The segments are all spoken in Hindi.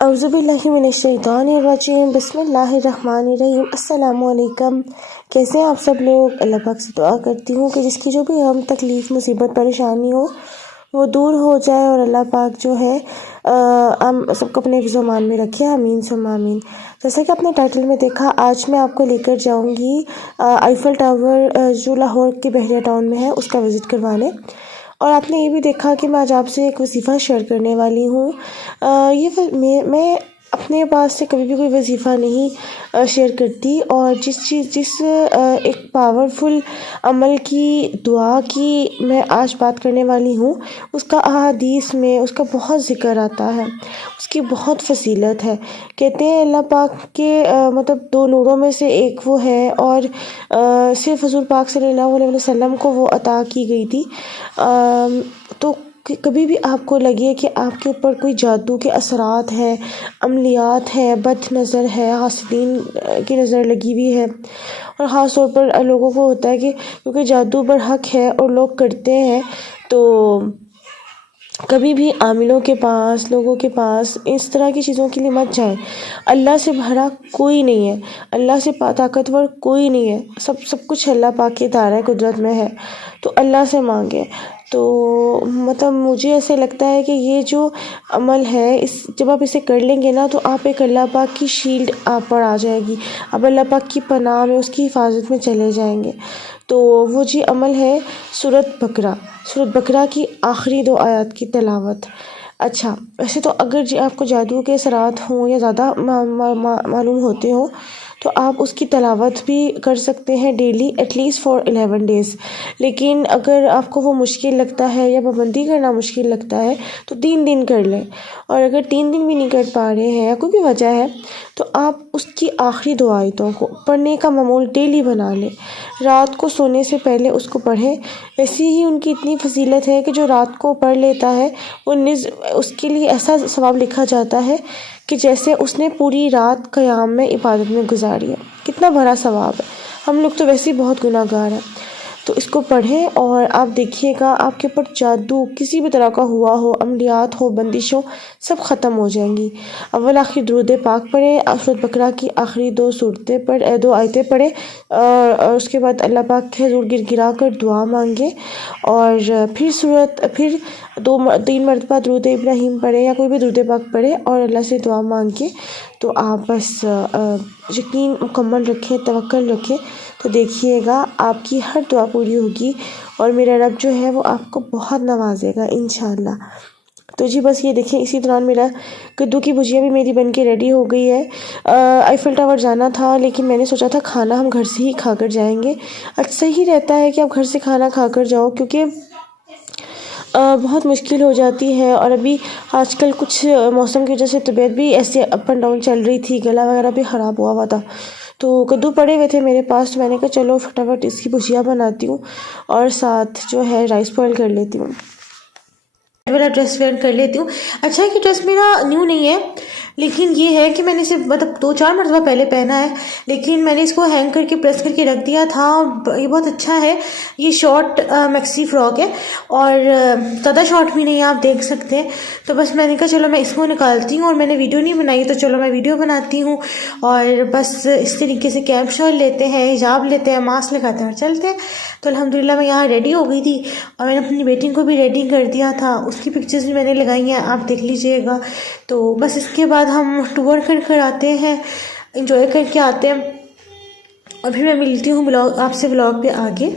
औज़ुबिल्लाहिमिनश्शैतानिर्रजीम बिस्मिल्लाहिर्रहमानिर्रहीम। अस्सलामुअलैकुम। कैसे हैं आप सब लोग। अल्लाह पाक से दुआ करती हूँ कि जिसकी जो भी हम तकलीफ़ मुसीबत परेशानी हो वो दूर हो जाए और अल्लाह पाक जो है हम सबको अपने ज़मान में रखे। आमीन सुम्मा आमीन। जैसा कि आपने टाइटल में देखा, आज मैं आपको लेकर जाऊँगी आईफल टावर जो लाहौर के बहरिया टाउन में है उसका विज़िट करवाने। और आपने ये भी देखा कि मैं आज आपसे एक वजीफ़ा शेयर करने वाली हूँ। मैं अपने पास से कभी भी कोई वजीफ़ा नहीं शेयर करती, और जिस एक पावरफुल अमल की दुआ की मैं आज बात करने वाली हूँ उसका अहादीस में उसका बहुत ज़िक्र आता है, उसकी बहुत फजीलत है। कहते हैं अल्लाह पाक के मतलब दो नूरों में से एक वो है, और सिर्फ हुज़ूर पाक सल्लल्लाहु अलैहि वसल्लम को वो अता की गई थी। तो कभी भी आपको लगे कि आपके ऊपर कोई जादू के असरात हैं, अमलियात हैं, बद नज़र है, हासिदीन की नज़र लगी हुई है, और ख़ास तौर पर लोगों को होता है कि क्योंकि जादू बरहक है और लोग करते हैं, तो कभी भी आमिलों के पास, लोगों के पास इस तरह की चीज़ों के लिए मत जाएं। अल्लाह से भरा कोई नहीं है, अल्लाह से ताकतवर कोई नहीं है। सब कुछ अल्लाह पाक के दायरे कुदरत में है, तो अल्लाह से मांगे। तो मतलब मुझे ऐसे लगता है कि ये जो अमल है, इस जब आप इसे कर लेंगे ना, तो आप एक अल्लाह पाक की शील्ड आप पर आ जाएगी, आप अल्लाह पाक की पनाह में, उसकी हिफाजत में चले जाएंगे। तो वो जी अमल है सूरत बकरा की आखिरी 2 आयत की तिलावत। अच्छा, वैसे तो अगर जी आपको जादू के असरात हों या ज़्यादा मालूम होते हों तो आप उसकी तिलावत भी कर सकते हैं डेली एटलीस्ट फॉर 11 डेज़। लेकिन अगर आपको वो मुश्किल लगता है या पाबंदी करना मुश्किल लगता है तो 3 दिन कर लें, और अगर 3 दिन भी नहीं कर पा रहे हैं या कोई भी वजह है तो आप उसकी आखिरी 2 आयतों को पढ़ने का मामूल डेली बना लें। रात को सोने से पहले उसको पढ़ें। ऐसी ही उनकी इतनी फजीलत है कि जो रात को पढ़ लेता है उसके लिए ऐसा सवाब लिखा जाता है कि जैसे उसने पूरी रात क़याम में इबादत में गुजारी है। कितना बड़ा सवाब है। हम लोग तो वैसे ही बहुत गुनाहगार हैं। तो इसको पढ़ें और आप देखिएगा आपके ऊपर जादू किसी भी तरह का हुआ हो, अमलियात हो, बंदिश हो, सब ख़त्म हो जाएंगी। अव्वल आखिर दुरूद पाक पढ़ें, सूरत बकरा की आखिरी 2 सूरतें 2 आयतें पढ़ें, और उसके बाद अल्लाह पाक के हुज़ूर गिड़गिड़ा कर दुआ मांगे, और फिर 3 मरतबा दुरूद इब्राहीम पढ़ें या कोई भी दुरूद पाक पढ़ें और अल्लाह से दुआ मांगे। तो आप बस यकीन मुकम्मल रखें, तवक्कुल रखें, तो देखिएगा आपकी हर दुआ पूरी होगी और मेरा रब जो है वो आपको बहुत नवाजेगा इंशाअल्लाह। तो जी बस ये देखिए, इसी दौरान मेरा कद्दू की भुजिया भी मेरी बनके रेडी हो गई है। आईफल टावर जाना था, लेकिन मैंने सोचा था खाना हम घर से ही खाकर जाएंगे। अच्छा ही रहता है कि आप घर से खाना खाकर जाओ, क्योंकि बहुत मुश्किल हो जाती है। और अभी आजकल कुछ मौसम की वजह से तबीयत भी ऐसे अप एंड डाउन चल रही थी, गला वगैरह भी ख़राब हुआ था। तो कद्दू पड़े हुए थे मेरे पास, तो मैंने कहा चलो फटाफट इसकी भुजिया बनाती हूँ और साथ जो है राइस बॉयल कर लेती हूँ, वाला ड्रेस वेयर कर लेती हूँ। अच्छा है कि ड्रेस मेरा न्यू नहीं है, लेकिन ये है कि मैंने इसे मतलब 2-4 मरतबा पहले पहना है, लेकिन मैंने इसको हैंग करके प्रेस करके रख दिया था। ये बहुत अच्छा है। ये शॉर्ट मैक्सी फ्रॉक है और ज़्यादा शॉर्ट भी नहीं है, आप देख सकते हैं। तो बस मैंने कहा चलो मैं इसको निकालती हूँ, और मैंने वीडियो नहीं बनाई तो चलो मैं वीडियो बनाती हूँ। और बस इस तरीके से कैप शॉल लेते हैं, हिजाब लेते हैं, मास्क लगाते हैं और चलते हैं। तो अल्हम्दुलिल्लाह मैं यहाँ रेडी हो गई थी और मैंने अपनी बेटी को भी रेडी कर दिया था, उसकी पिक्चर्स भी मैंने लगाई हैं, आप देख लीजिएगा। तो बस इसके बाद हम टूर कर आते हैं, इंजॉय करके आते हैं, और फिर मैं मिलती हूँ आपसे व्लॉग पे आगे।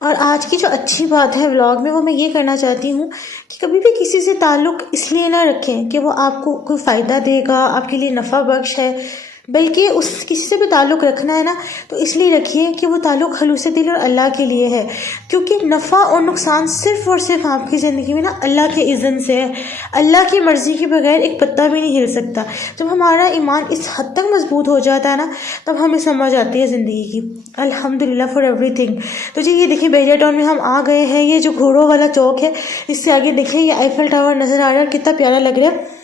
और आज की जो अच्छी बात है व्लॉग में, वो मैं ये करना चाहती हूँ कि कभी भी किसी से ताल्लुक़ इसलिए ना रखें कि वो आपको कोई फ़ायदा देगा, आपके लिए नफ़ा बख्श है, बल्कि उस किसी से भी ताल्लुक़ रखना है ना तो इसलिए रखिए कि वो ताल्लुक़ खलूस दिल और अल्लाह के लिए है। क्योंकि नफ़ा और नुकसान सिर्फ़ और सिर्फ आपकी ज़िंदगी में ना अल्लाह के इज़्ज़न से है। अल्लाह की मर्ज़ी के बगैर एक पत्ता भी नहीं हिल सकता। जब हमारा ईमान इस हद तक मजबूत हो जाता है ना, तब हमें समझ आती है ज़िंदगी की। अल्हम्दुलिल्लाह फॉर एवरीथिंग। तो जी ये देखिए बहरिया टाउन में हम आ गए हैं। ये जो घोड़ों वाला चौक है, इससे आगे देखिए ये आईफल टावर नज़र आ रहा है, कितना प्यारा लग रहा है।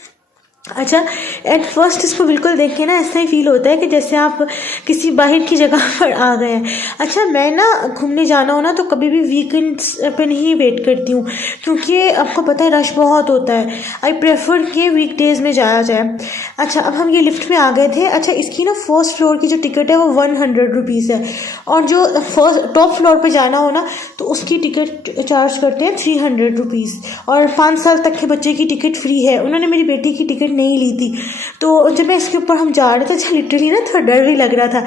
अच्छा, एट फर्स्ट इसको बिल्कुल देख के ना ऐसा ही फील होता है कि जैसे आप किसी बाहर की जगह पर आ गए हैं। अच्छा, मैं ना घूमने जाना हो ना तो कभी भी वीकेंड्स पे नहीं वेट करती हूँ, क्योंकि आपको पता है रश बहुत होता है। आई प्रेफर कि वीकडेज़ में जाया जाए। अच्छा, अब हम ये लिफ्ट में आ गए थे। अच्छा, इसकी ना फर्स्ट फ्लोर की जो टिकट है वो 100 रुपीज़ है, और जो फर्स्ट टॉप फ्लोर पर जाना हो ना तो उसकी टिकट चार्ज करते हैं 300 रुपीज़, और 5 साल तक के बच्चे की टिकट फ्री है। उन्होंने मेरी बेटी की टिकट नहीं ली थी। तो जब मैं इसके ऊपर हम जा रहे थे, अच्छा लिटरली ना थोड़ा डर भी लग रहा था।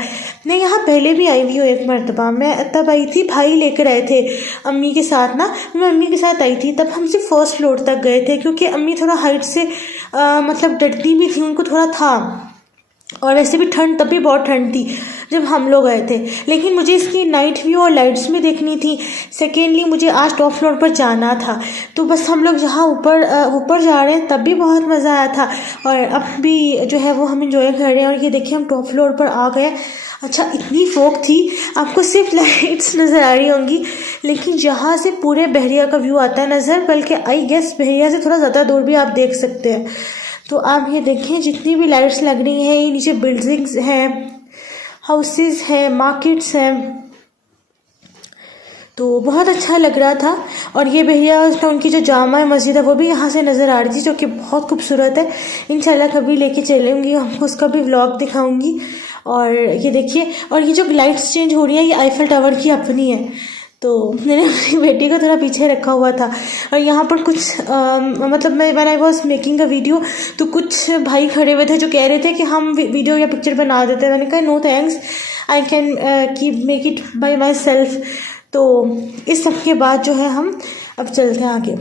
मैं यहाँ पहले भी आई हुई हूँ एक मरतबा, मैं तब आई थी, भाई लेकर आए थे अम्मी के साथ ना, मैं अम्मी के साथ आई थी। तब हम सिर्फ फर्स्ट फ्लोर तक गए थे, क्योंकि अम्मी थोड़ा हाइट से मतलब डरती भी थी, उनको थोड़ा था, और वैसे भी ठंड, तब भी बहुत ठंड थी जब हम लोग गए थे। लेकिन मुझे इसकी नाइट व्यू और लाइट्स भी देखनी थी। सेकेंडली मुझे आज टॉप फ्लोर पर जाना था, तो बस हम लोग जहाँ ऊपर जा रहे हैं तब भी बहुत मज़ा आया था, और अब भी जो है वो हम इंजॉय कर रहे हैं। और ये देखिए हम टॉप फ्लोर पर आ गए। अच्छा, इतनी फोग थी, आपको सिर्फ लाइट्स नज़र आ रही होंगी, लेकिन जहाँ से पूरे बहरिया का व्यू आता है नज़र, बल्कि आई गेस बहरिया से थोड़ा ज़्यादा दूर भी आप देख सकते हैं। तो आप ये देखें, जितनी भी लाइट्स लग रही हैं, ये नीचे बिल्डिंग्स हैं, हाउसेस हैं, मार्केट्स हैं, तो बहुत अच्छा लग रहा था। और ये बहरिया टाउन की जो जामा मस्जिद है वो भी यहाँ से नज़र आ रही थी, जो कि बहुत खूबसूरत है। इंशाल्लाह कभी लेके चलूँगी, हमको उसका भी व्लॉग दिखाऊंगी। और ये देखिए, और ये जो लाइट्स चेंज हो रही है ये आईफल टावर की अपनी है, तो मैंने अपनी बेटी को थोड़ा पीछे रखा हुआ था। और यहाँ पर कुछ मतलब मैं when I was making a video, तो कुछ भाई खड़े हुए थे जो कह रहे थे कि हम वीडियो या पिक्चर बना देते हैं। मैंने कहा no thanks, I can keep make it by myself. तो इस सब के बाद जो है हम अब चलते हैं आगे।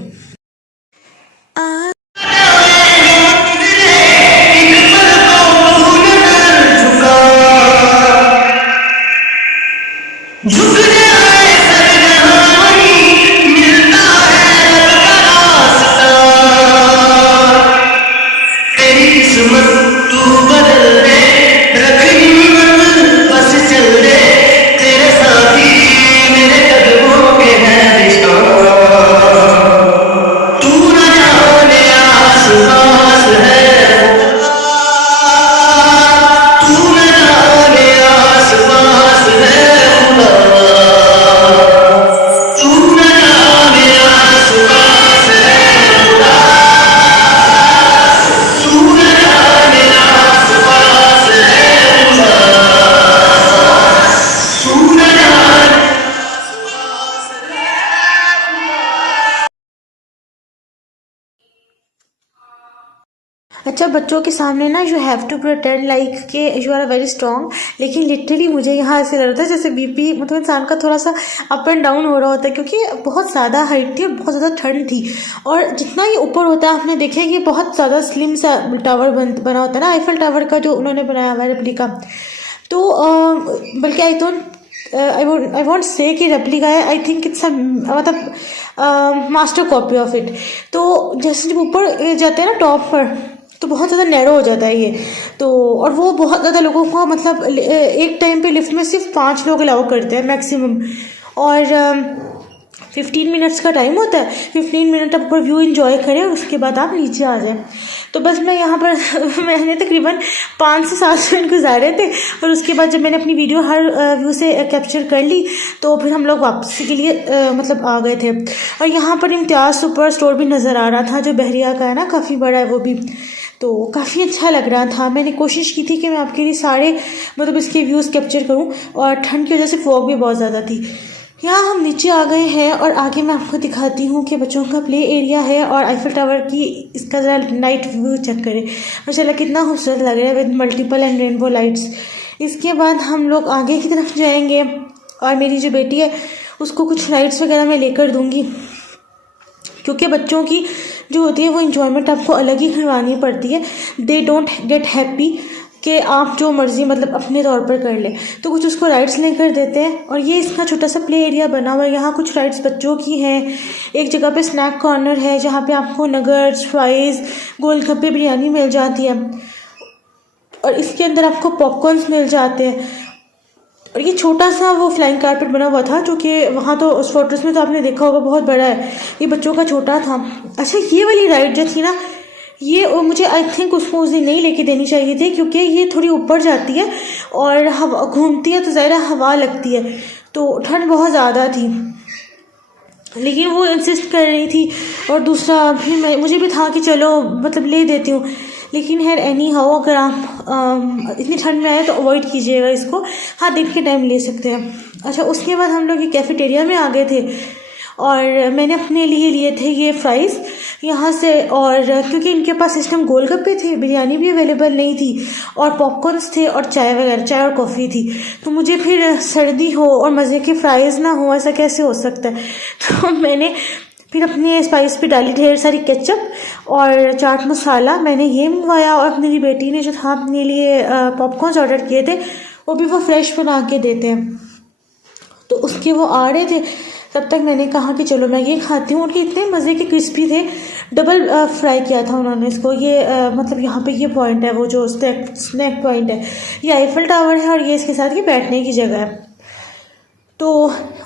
अच्छा, बच्चों के सामने ना you have to pretend like के यू आर वेरी स्ट्रॉन्ग, लेकिन लिटरली मुझे यहाँ ऐसे लग रहा था जैसे बीपी मतलब इंसान का थोड़ा सा अप एंड डाउन हो रहा होता है, क्योंकि बहुत ज़्यादा हाइट थी और बहुत ज़्यादा ठंड थी। और जितना ये ऊपर होता है, आपने देखा कि बहुत ज़्यादा स्लिम सा टावर बना होता है ना, आईफल टावर का जो उन्होंने बनाया हुआ है रेप्लिका। तो बल्कि आई वॉन्ट से कि रेप्लिका है, आई थिंक इट्स मतलब मास्टर कॉपी ऑफ इट। तो जैसे जब ऊपर जाते हैं ना टॉप पर, तो बहुत ज़्यादा नैरो हो जाता है ये। तो और वो बहुत ज़्यादा लोगों को मतलब एक टाइम पे लिफ्ट में सिर्फ 5 लोग अलाउ करते हैं मैक्सिमम, और 15 मिनट्स का टाइम होता है। 15 मिनट आप ऊपर व्यू एंजॉय करें और उसके बाद आप नीचे आ जाएं। तो बस मैं यहाँ पर मैंने तकरीबन 5 से 7 मिनट गुजारे थे, और उसके बाद जब मैंने अपनी वीडियो हर व्यू से कैप्चर कर ली, तो फिर हम लोग वापसी के लिए मतलब आ गए थे। और यहाँ पर इम्तियाज़ सुपर स्टोर भी नज़र आ रहा था, जो बहरिया का है ना, काफ़ी बड़ा है वो भी, तो काफ़ी अच्छा लग रहा था। मैंने कोशिश की थी कि मैं आपके लिए सारे मतलब इसके व्यूज़ कैप्चर करूं, और ठंड की वजह से फॉग भी बहुत ज़्यादा थी। यहाँ हम नीचे आ गए हैं, और आगे मैं आपको दिखाती हूँ कि बच्चों का प्ले एरिया है, और आईफल टावर की इसका ज़रा नाइट व्यू चेक करें, माशाल्लाह कितना खूबसूरत लग रहा है with multiple and rainbow lights. इसके बाद हम लोग आगे की तरफ जाएंगे, और मेरी जो बेटी है उसको कुछ राइड्स वगैरह मैं लेकर दूँगी, क्योंकि बच्चों की जो होती है वो इन्जॉयमेंट आपको अलग ही करवानी पड़ती है। दे डोंट गेट हैप्पी कि आप जो मर्ज़ी मतलब अपने तौर पर कर लें, तो कुछ उसको राइड्स लेकर देते हैं। और ये इसका छोटा सा प्ले एरिया बना हुआ है, यहाँ कुछ राइड्स बच्चों की हैं। एक जगह पे स्नैक कॉर्नर है जहाँ पे आपको नगर्स, फ्राइज़, गोलगप्पे, बिरयानी मिल जाती है, और इसके अंदर आपको पॉपकॉर्न्स मिल जाते हैं। और ये छोटा सा वो फ्लाइंग कारपेट बना हुआ था, जो कि वहाँ तो उस फोटोज़ में तो आपने देखा होगा बहुत बड़ा है, ये बच्चों का छोटा था। अच्छा, ये वाली राइड जो थी ना, ये मुझे आई थिंक उसको उस दिन नहीं लेके देनी चाहिए थी, क्योंकि ये थोड़ी ऊपर जाती है और हवा घूमती है तो ज़्यादा हवा लगती है, तो ठंड बहुत ज़्यादा थी, लेकिन वो इंसिस्ट कर रही थी। और दूसरा भी मुझे भी था कि चलो मतलब ले देती हूँ, लेकिन खैर एनी हाउ अगर आप इतनी ठंड में आए तो अवॉइड कीजिएगा इसको। हाँ, दिन के टाइम ले सकते हैं। अच्छा, उसके बाद हम लोग ये कैफेटेरिया में आ गए थे और मैंने अपने लिए थे ये फ्राइज़ यहाँ से, और क्योंकि इनके पास सिस्टम गोलगप्पे थे, बिरयानी भी अवेलेबल नहीं थी, और पॉपकॉर्न्स थे और चाय वगैरह, चाय और कॉफ़ी थी। तो मुझे फिर सर्दी हो और मज़े के फ्राइज़ ना हो, ऐसा कैसे हो सकता है। तो मैंने फिर अपने स्पाइस पे डाली ढेर सारी केचप और चाट मसाला, मैंने ये मंगवाया। और मेरी बेटी ने जो था अपने लिए पॉपकॉर्न्स ऑर्डर किए थे, वो भी वो फ्रेश बना के देते हैं, तो उसके वो आ रहे थे, तब तक मैंने कहा कि चलो मैं ये खाती हूँ। उनके इतने मज़े के क्रिस्पी थे, डबल फ्राई किया था उन्होंने इसको। ये मतलब यहाँ पे ये पॉइंट है, वो जो स्नैक पॉइंट है, ये आईफल टावर है और ये इसके साथ ये बैठने की जगह है। तो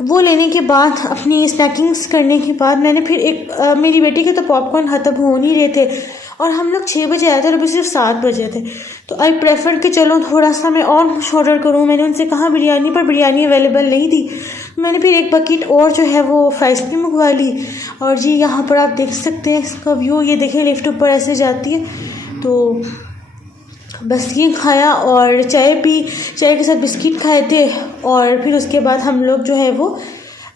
वो लेने के बाद, अपनी स्नैकिंग्स करने के बाद, मैंने फिर मेरी बेटी के तो पॉपकॉर्न ख़त्म हो नहीं रहे थे और हम लोग 6 बजे आए थे और अभी सिर्फ 7 बजे थे। तो आई प्रेफर कि चलो थोड़ा सा मैं और कुछ ऑर्डर करूँ। मैंने उनसे कहा बिरयानी, पर बिरयानी अवेलेबल नहीं थी। मैंने फिर एक बकेट और जो है वो फ्राइज़ की मंगवा ली। और जी यहाँ पर आप देख सकते हैं इसका व्यू, ये देखें लिफ्ट ऊपर ऐसे जाती है। तो बस ये खाया और चाय पी, चाय के साथ बिस्किट खाए थे। और फिर उसके बाद हम लोग जो है वो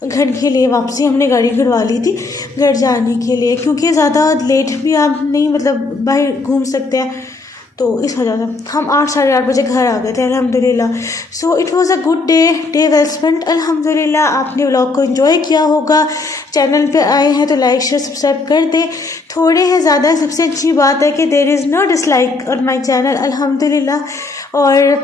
घर के लिए वापसी, हमने गाड़ी करवा ली थी घर जाने के लिए, क्योंकि ज़्यादा लेट भी आप नहीं मतलब बाहर घूम सकते हैं। तो इस वजह से हम 8 साढ़े 8 बजे घर आ गए थे अल्हम्दुलिल्लाह। So it was a good day well spent अल्हम्दुलिल्लाह। आपने व्लॉग को एंजॉय किया होगा। चैनल पे आए हैं तो लाइक शेयर सब्सक्राइब कर दें। थोड़े हैं ज़्यादा, सबसे अच्छी बात है कि there is no dislike on my channel अल्हम्दुलिल्लाह। और